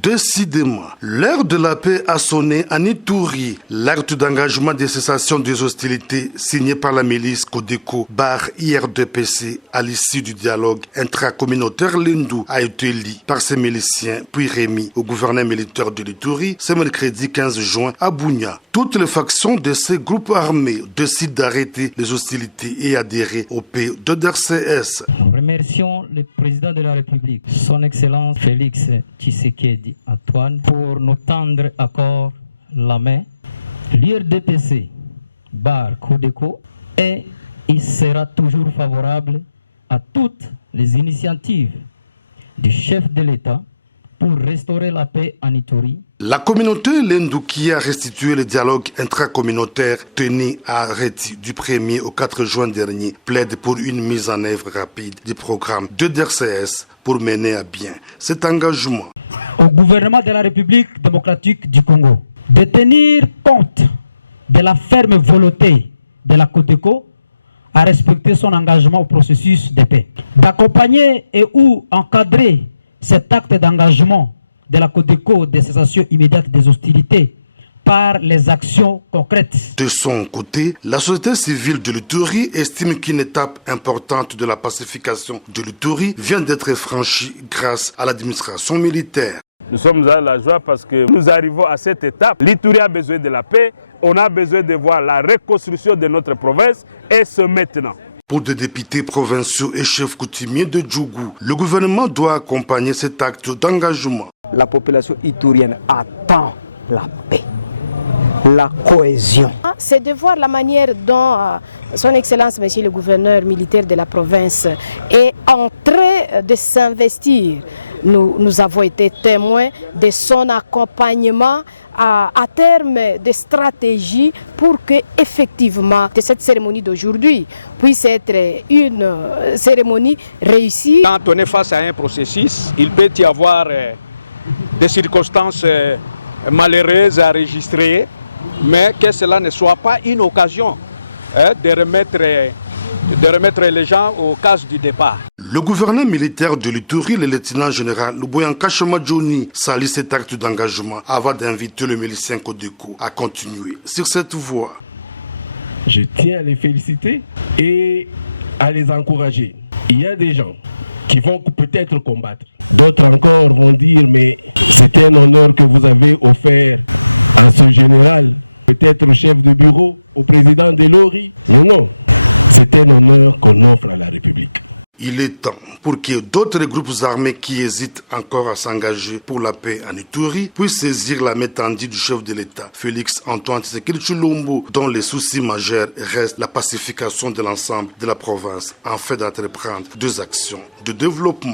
Décidément, l'heure de la paix a sonné à Ituri. L'acte d'engagement de cessation des hostilités signé par la milice Codeco barre IRDPC à l'issue du dialogue intracommunautaire Lendu a été lu par ses miliciens puis remis au gouverneur militaire de l'Ituri ce mercredi 15 juin à Bunia. Toutes les factions de ces groupes armés décident d'arrêter les hostilités et adhérer au P2DRCS. Nous remercions le président de la République, son Excellence Félix Tshisekedi Antoine, pour nous tendre encore la main. L'IRDPC barre Codeco et il sera toujours favorable à toutes les initiatives du chef de l'État pour restaurer la paix en Ituri. La communauté Lendu qui a restitué le dialogue intracommunautaire tenu à Reti du 1er au 4 juin dernier plaide pour une mise en œuvre rapide du programme de DRCS pour mener à bien cet engagement. Au gouvernement de la République démocratique du Congo de tenir compte de la ferme volonté de la Codeco à respecter son engagement au processus de paix, d'accompagner et ou encadrer cet acte d'engagement de la Codeco de cessation immédiate des hostilités par les actions concrètes. De son côté, la société civile de l'Ituri estime qu'une étape importante de la pacification de l'Ituri vient d'être franchie grâce à l'administration militaire. Nous sommes à la joie parce que nous arrivons à cette étape. L'Ituri a besoin de la paix, on a besoin de voir la reconstruction de notre province et ce maintenant. Pour des députés provinciaux et chefs coutumiers de Djougou, le gouvernement doit accompagner cet acte d'engagement. La population iturienne attend la paix, la cohésion. C'est de voir la manière dont son Excellence, Monsieur le gouverneur militaire de la province, est en train de s'investir. Nous avons été témoins de son accompagnement à terme de stratégie pour que effectivement cette cérémonie d'aujourd'hui puisse être une cérémonie réussie. Quand on est face à un processus, il peut y avoir des circonstances malheureuses à enregistrer, mais que cela ne soit pas une occasion de remettre les gens aux cases du départ. Le gouverneur militaire de l'Ituri, le lieutenant général Luboyanka Johnny, salue cet acte d'engagement avant d'inviter le milicien Codeco à continuer sur cette voie. Je tiens à les féliciter et à les encourager. Il y a des gens qui vont peut-être combattre. D'autres encore vont dire, mais c'est un honneur que vous avez offert à ce général, peut-être au chef de bureau, au président de l'ORI. Non, c'est un honneur qu'on offre à la République. Il est temps pour que d'autres groupes armés qui hésitent encore à s'engager pour la paix en Ituri puissent saisir la main tendue du chef de l'État, Félix Antoine Tshisekedi Tshilombo, dont les soucis majeurs restent la pacification de l'ensemble de la province, en fait d'entreprendre deux actions de développement.